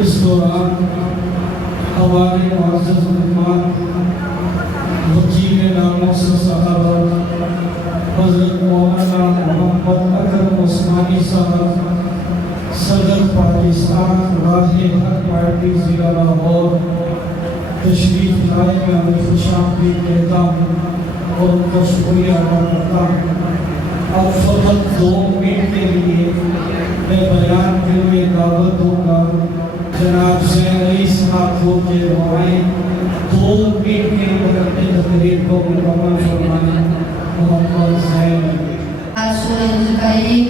اس دوران ہمارے معزز مہمان وکیل ناموسر صاحب حضرت مولانا محمد اکرم عثمانی صاحب صدر پاکستان راہ حق پارٹی ضلع لاہور تشریف لائے، میں انہیں خوش آمدید کہتا ہوں اور ان کو شکریہ ادا کرتا ہوں۔ اب فقط 2 منٹ کے لیے میں بیان کے لیے دعوت دوں گا جناب زین علی صاحب کو کہ وہ آئیں 2 منٹ کے لیے اپنی تقریر کو مکمل فرمائیں۔ محمد زین علی۔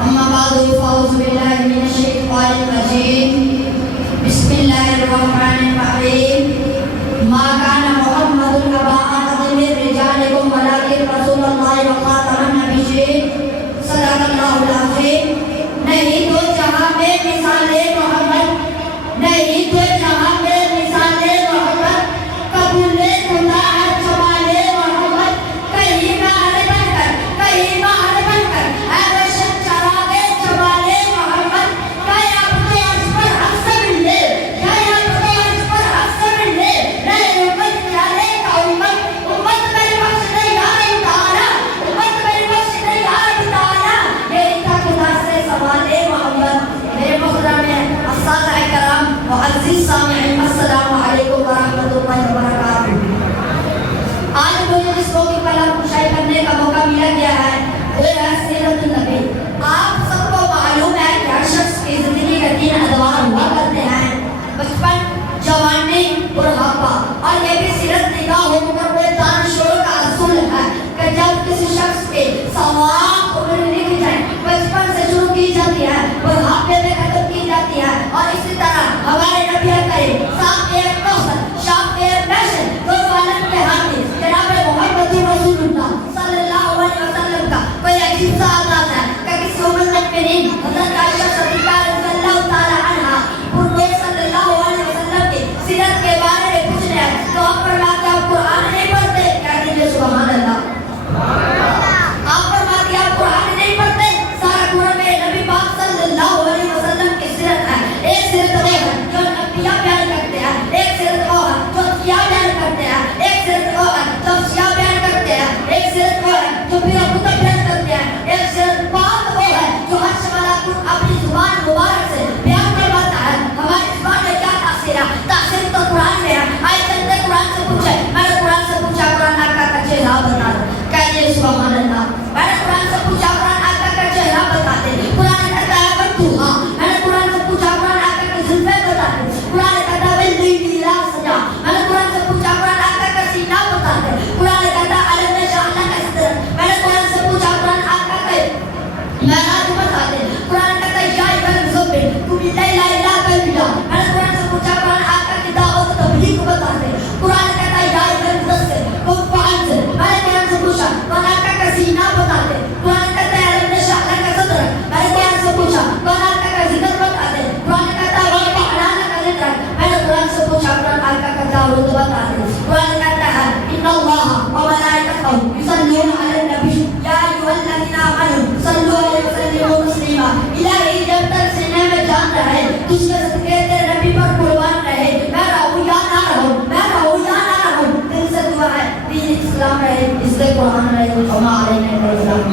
اما بعد فاعوذ باللہ من الشیطان الرجیم، بسم اللہ الرحمن الرحیم۔ ما کان محمد ابا احد من رجالکم ولکن رسول اللہ وخاتم النبیین، صدق اللہ العظیم۔ نہیں تو جہاں میں مثال محمد، نہیں تو جہاں میں مثال محمد، قبول خدا ہے جمال محمد، کہیں مال بن کر، کہیں مال بن کر، اے روشن چراغ جمال محمد، کہیں اب تو عرض پر حق سے ملے، کہیں اب تو عرض پر حق سے ملے، رہے امت پیارے کا امت، امت میری بخش دے یا رب تعالیٰ، امت میری بخش دے یا رب تعالیٰ، میری تا خدا سے سوال محمد۔ میرے محترم اساتذہ کرام، معزز سامعین، السلام علیکم ورحمۃ اللہ وبرکاتہ۔ آج مجھے جس موقع پر کشائی کرنے کا موقع ملا گیا ہے وہ ہے سیرت النبی۔ آپ سب کو معلوم ہے کہ ہر شخص کی زندگی کا 3 ادوار ہوا کرتے ہیں، بچپن، جوانی، بڑھاپا، اور یہ بھی سیرت نگاہ ہو کر کوئی دانشوروں کا اصول ہے کہ جب کسی شخص کی ثواب عمر لکھ جائے، بچپن سے شروع کی جاتی ہے، بڑھاپے میں ختم کی جاتی ہے، اور اسی طرح ہمارے نبی کریم صاحب ایک کوثر، شاپ ایک محشر، دونوں عالم کے حافظ جناب محمد رسول اللہ صلی اللہ علیہ وسلم کا کوئی عجیب سا انداز ہے کہ کسی ام المؤمنین حضرت عائشہ صدیقہ رضی اللہ تعالی عنہا حضور صلی اللہ علیہ وسلم کی سیرت کے بارے میں پوچھ رہے ہیں تو آپ فرماتے ہیں آپ قرآن نہیں پڑھتے، کہہ دیجیے سبحان اللہ۔ آپ فرماتے ہیں آپ قرآن نہیں پڑھتے، سارا قرآن میں نبی پاک صلی اللہ علیہ وسلم کی سیرت ہے۔ ایک سیرت وہ ہے جو انبیاء بیان کرتے ہیں، ایک سیرت وہ ہے جو انبیاء بیان کرتے ہیں، ایک سیرت وہ ہے جو اوصیاء بیان کرتے ہیں، ایک سیرت وہ ہے جو پیر و کتب بیان کرتے ہیں، ایک سیرت پاک وہ ہے جو ہر شمالہ اپنی زبان مبارک سے بیان کرواتا ہے۔ ہماری زبان میں کیا تاثیر ہے؟ تاثیر تو قرآن میں ہے۔ آئے چلتے قرآن سے پوچھے، میں نے قرآن سے پوچھا قرآن آقا کا چہرہ بتا دو، کہیے سبحان اللہ۔ میں نے قرآن سے پوچھا قرآن آقا کا چہرہ بتا دے، قرآن کہتا ہے بتوہا۔ میں نے قرآن سے پوچھا قرآن آقا کی زلفیں بتا دے، قرآن کہتا ہے بلی لا سجا۔ میں نے قرآن سے پوچھا قرآن آقا کا سینہ بتا دے، قرآن کہتا ہے علم شاء اللہ کا صدر۔ میں نے قرآن سے پوچھا قرآن آقا کا معراج بتا دے، قرآن کہتا ہے یا ایھا المزمل قم اللیل الا قلیلا۔ میں نے قرآن سے پوچھا قرآن آقا کی دعوت و تبلیغ بتا دے، قرآن کہتا ہے یا ایھا المدثر قم فانذر۔ میں نے قرآن سے پوچھا قرآن آقا کا سینہ بتا دے، قرآن کہتا ہے علم شاء اللہ کا صدر۔ میں نے قرآن سے پوچھا قرآن آقا کا ذکر بتا دے، قرآن کہتا ہے وَرَفَعْنَا لَكَ ذِکْرَکَ۔ میں نے قرآن سے پوچھا قرآن آقا کا دعوت بتا دے، قرآن کہتا ہے ان اللہ وملائکتہ یصلون علی النبی یا ایھا الذین آمنوا صلوا علیہ وسلموا تسلیما۔ الہی جب تک سینے میں جان رہے تجھ کے صدقے تیرے نبی پر قربان رہے، میں رہوں یا نہ رہوں، میں رہوں یا نہ رہوں، دل سے دعا ہے دین اسلام رہے، اس سے قرآن رہے، ہمارے نہیں رہے۔